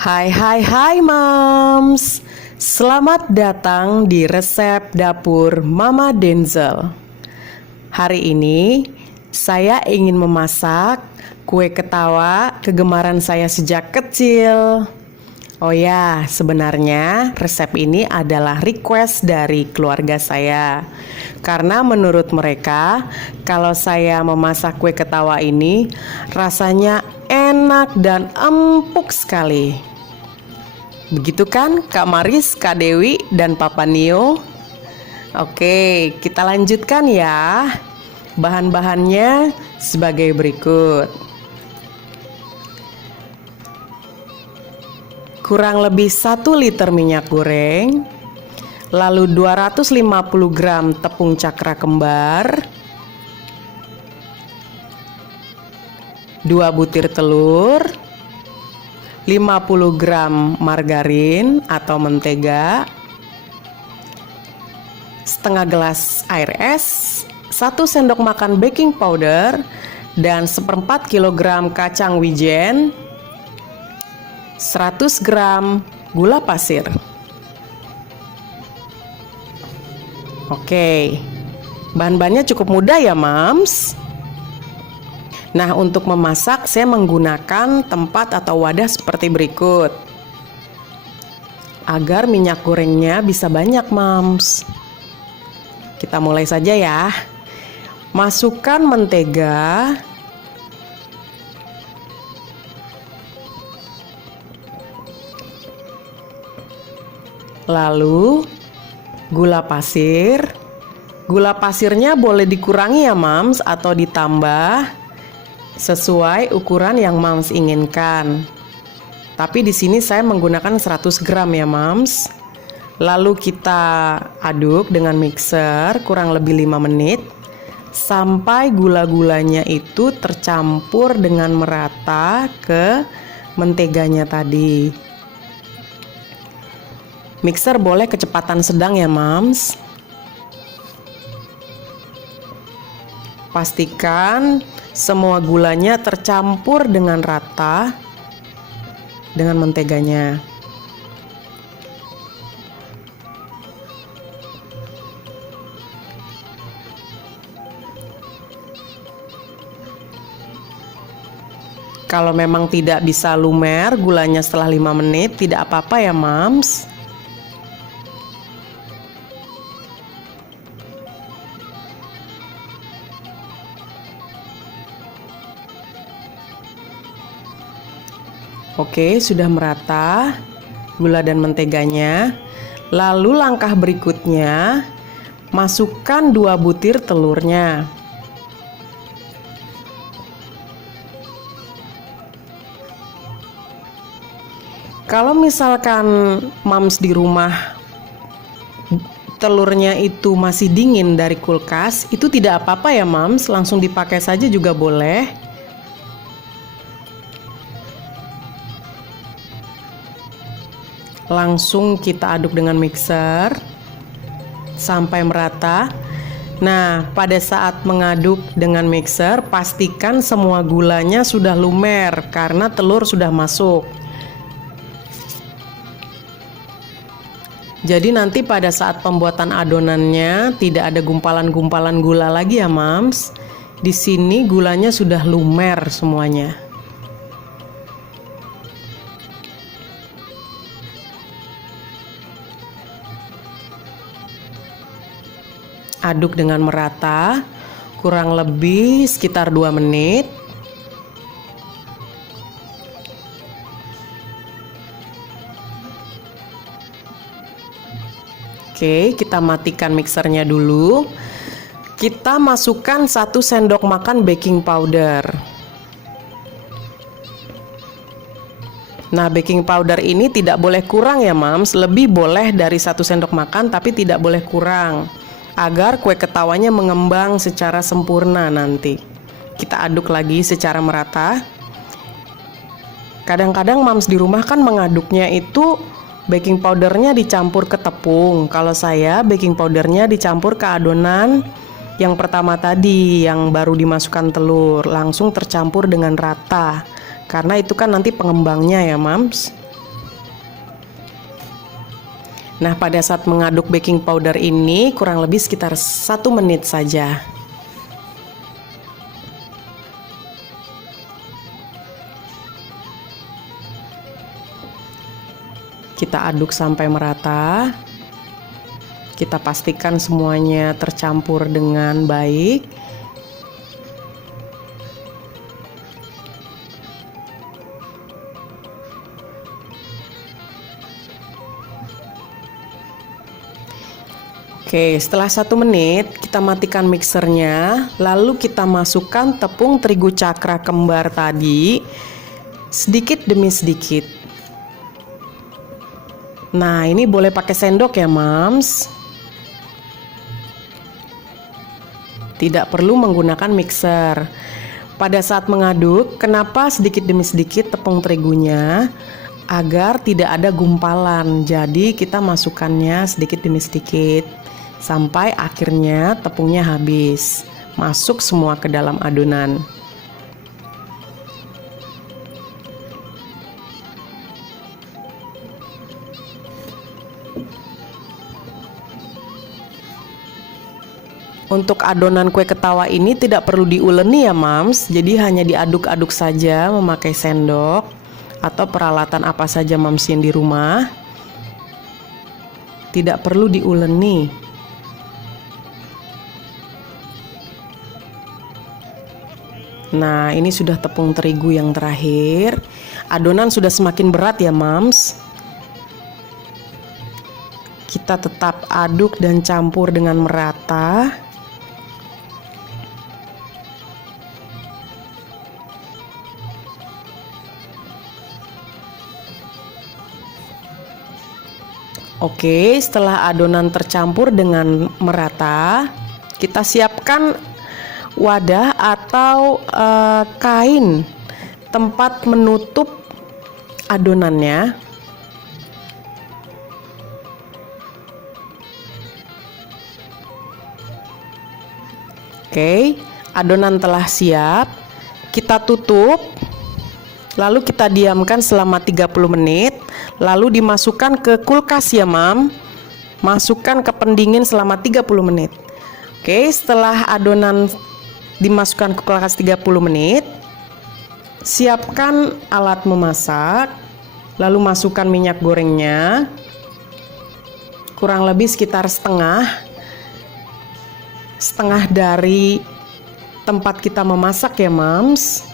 Hai hai hai Mams. Selamat datang di resep dapur Mama Denzel. Hari ini saya ingin memasak kue ketawa kegemaran saya sejak kecil. Oh ya, sebenarnya resep ini adalah request dari keluarga saya. Karena menurut mereka, kalau saya memasak kue ketawa ini rasanya enak dan empuk sekali. Begitu kan Kak Maris, Kak Dewi, dan Papa Nio? Oke, kita lanjutkan ya. Bahan-bahannya sebagai berikut. Kurang lebih 1 liter minyak goreng, lalu 250 gram tepung cakra kembar, 2 butir telur, 50 gram margarin atau mentega, setengah gelas air es, 1 sendok makan baking powder, dan 1/4 kilogram kacang wijen, 100 gram gula pasir. Oke, bahan-bahannya cukup mudah ya Mams. Nah, untuk memasak saya menggunakan tempat atau wadah seperti berikut. Agar minyak gorengnya bisa banyak Mams. Kita mulai saja ya. Masukkan mentega, lalu gula pasir. Gula pasirnya boleh dikurangi ya Mams atau ditambah sesuai ukuran yang Mams inginkan. Tapi di sini saya menggunakan 100 gram ya Mams. Lalu kita aduk dengan mixer kurang lebih 5 menit sampai gula-gulanya itu tercampur dengan merata ke menteganya tadi. Mixer boleh kecepatan sedang ya Mams. Pastikan semua gulanya tercampur dengan rata dengan menteganya. Kalau memang tidak bisa lumer gulanya setelah 5 menit, tidak apa-apa ya Mams. Oke, sudah merata gula dan menteganya. Lalu langkah berikutnya, masukkan 2 butir telurnya. Kalau misalkan Mams di rumah telurnya itu masih dingin dari kulkas, itu tidak apa-apa ya Mams, langsung dipakai saja juga boleh. Langsung kita aduk dengan mixer sampai merata. Nah, pada saat mengaduk dengan mixer, pastikan semua gulanya sudah lumer karena telur sudah masuk. Jadi nanti pada saat pembuatan adonannya tidak ada gumpalan-gumpalan gula lagi ya Mams. Di sini gulanya sudah lumer semuanya. Aduk dengan merata kurang lebih sekitar 2 menit. Oke, kita matikan mixernya dulu. Kita masukkan 1 sendok makan baking powder. Nah, baking powder ini tidak boleh kurang ya Mams. Lebih boleh dari 1 sendok makan tapi tidak boleh kurang, agar kue ketawanya mengembang secara sempurna nanti. Kita aduk lagi secara merata. Kadang-kadang Mams di rumah kan mengaduknya itu baking powdernya dicampur ke tepung. Kalau saya baking powdernya dicampur ke adonan yang pertama tadi, yang baru dimasukkan telur, langsung tercampur dengan rata. Karena itu kan nanti pengembangnya ya Mams. Nah, pada saat mengaduk baking powder ini kurang lebih sekitar 1 menit saja. Kita aduk sampai merata. Kita pastikan semuanya tercampur dengan baik. Oke, setelah 1 menit kita matikan mixernya, lalu kita masukkan tepung terigu cakra kembar tadi sedikit demi sedikit. Nah, ini boleh pakai sendok ya, Mams. Tidak perlu menggunakan mixer. Pada saat mengaduk, kenapa sedikit demi sedikit tepung terigunya? Agar tidak ada gumpalan. Jadi kita masukkannya sedikit demi sedikit sampai akhirnya tepungnya habis, masuk semua ke dalam adonan. Untuk adonan kue ketawa ini tidak perlu diuleni ya, Mams. Jadi hanya diaduk-aduk saja memakai sendok atau peralatan apa saja Mams yang di rumah. Tidak perlu diuleni. Nah, ini sudah tepung terigu yang terakhir. Adonan sudah semakin berat ya, Mams. Kita tetap aduk dan campur dengan merata. Oke, setelah adonan tercampur dengan merata, kita siapkan wadah atau kain tempat menutup adonannya. Oke, adonan telah siap. Kita tutup. Lalu kita diamkan selama 30 menit. Lalu dimasukkan ke kulkas ya, Mam. Masukkan ke pendingin selama 30 menit. Oke, setelah adonan dimasukkan ke kulkas 30 menit, siapkan alat memasak, lalu masukkan minyak gorengnya, kurang lebih sekitar setengah dari tempat kita memasak ya, Mams.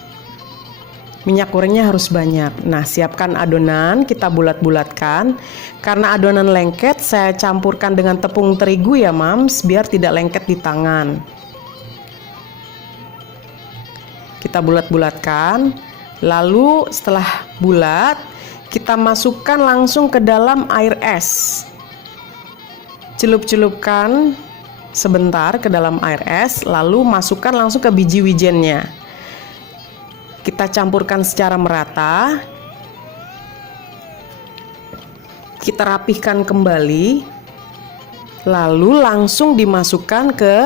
Minyak gorengnya harus banyak. Nah, siapkan adonan, kita bulat-bulatkan. Karena adonan lengket, saya campurkan dengan tepung terigu ya, Mams, biar tidak lengket di tangan. Kita bulat-bulatkan. Lalu setelah bulat, kita masukkan langsung ke dalam air es. Celup-celupkan sebentar ke dalam air es, lalu masukkan langsung ke biji wijennya. Kita campurkan secara merata. Kita rapihkan kembali. Lalu langsung dimasukkan ke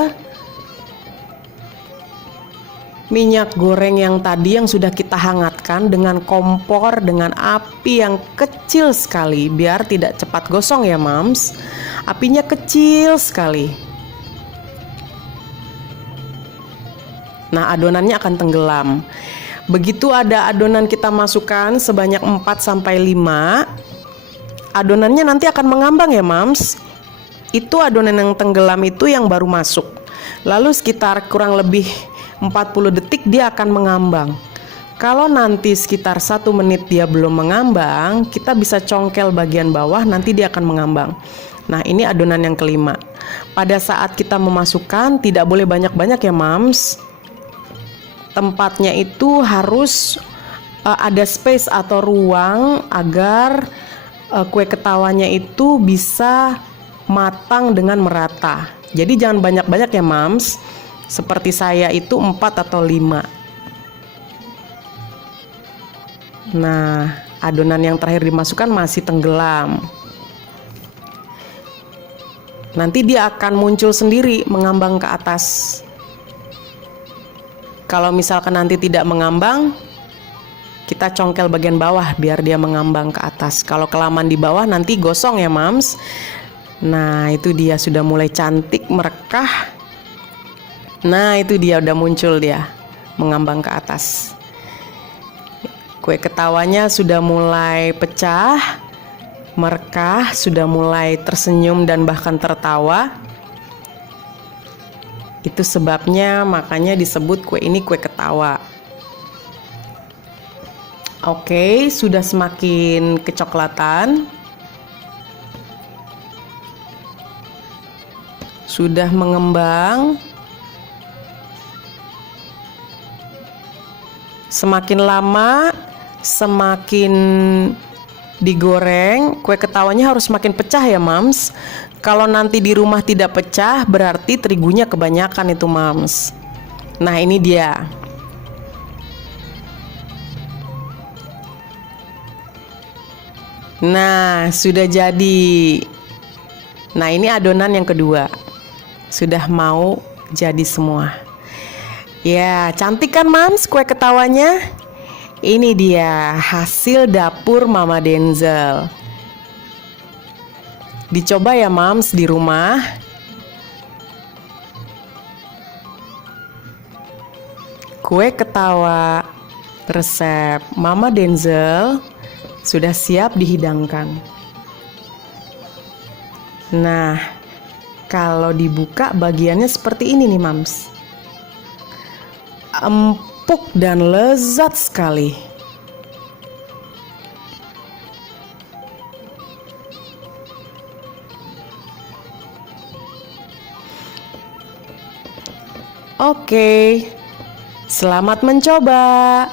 minyak goreng yang tadi yang sudah kita hangatkan dengan kompor dengan api yang kecil sekali biar tidak cepat gosong ya, Mams. Apinya kecil sekali. Nah, adonannya akan tenggelam. Begitu ada adonan kita masukkan sebanyak 4-5, adonannya nanti akan mengambang ya, Mams. Itu adonan yang tenggelam itu yang baru masuk. Lalu sekitar kurang lebih 40 detik dia akan mengambang. Kalau nanti sekitar 1 menit dia belum mengambang, kita bisa congkel bagian bawah, nanti dia akan mengambang. Nah, ini adonan yang kelima. Pada saat kita memasukkan tidak boleh banyak-banyak ya, Mams. Tempatnya itu harus ada space atau ruang agar kue ketawanya itu bisa matang dengan merata. Jadi jangan banyak-banyak ya, Mams. Seperti saya itu 4 atau 5. Nah, adonan yang terakhir dimasukkan masih tenggelam. Nanti dia akan muncul sendiri mengambang ke atas. Kalau misalkan nanti tidak mengambang, Kita congkel bagian bawah biar dia mengambang ke atas. Kalau kelamaan di bawah nanti gosong ya mams. Nah itu dia sudah mulai cantik merekah. Nah itu dia udah muncul dia mengambang ke atas. Kue ketawanya sudah mulai pecah, merekah, sudah mulai tersenyum dan bahkan tertawa. Itu sebabnya makanya disebut kue ini kue ketawa. Oke, sudah semakin kecoklatan. Sudah mengembang. Semakin lama, semakin digoreng, kue ketawanya harus semakin pecah ya mams. Kalau nanti di rumah tidak pecah, berarti terigunya kebanyakan itu mams. Nah ini dia. Nah, sudah jadi. Nah, ini adonan yang kedua. Sudah mau jadi semua. Ya, cantik kan mams kue ketawanya? Ini dia hasil dapur Mama Denzel. Dicoba ya mams di rumah. Kue ketawa resep Mama Denzel sudah siap dihidangkan. Nah, kalau dibuka bagiannya seperti ini nih mams. Empuk dan lezat sekali. Oke, selamat mencoba.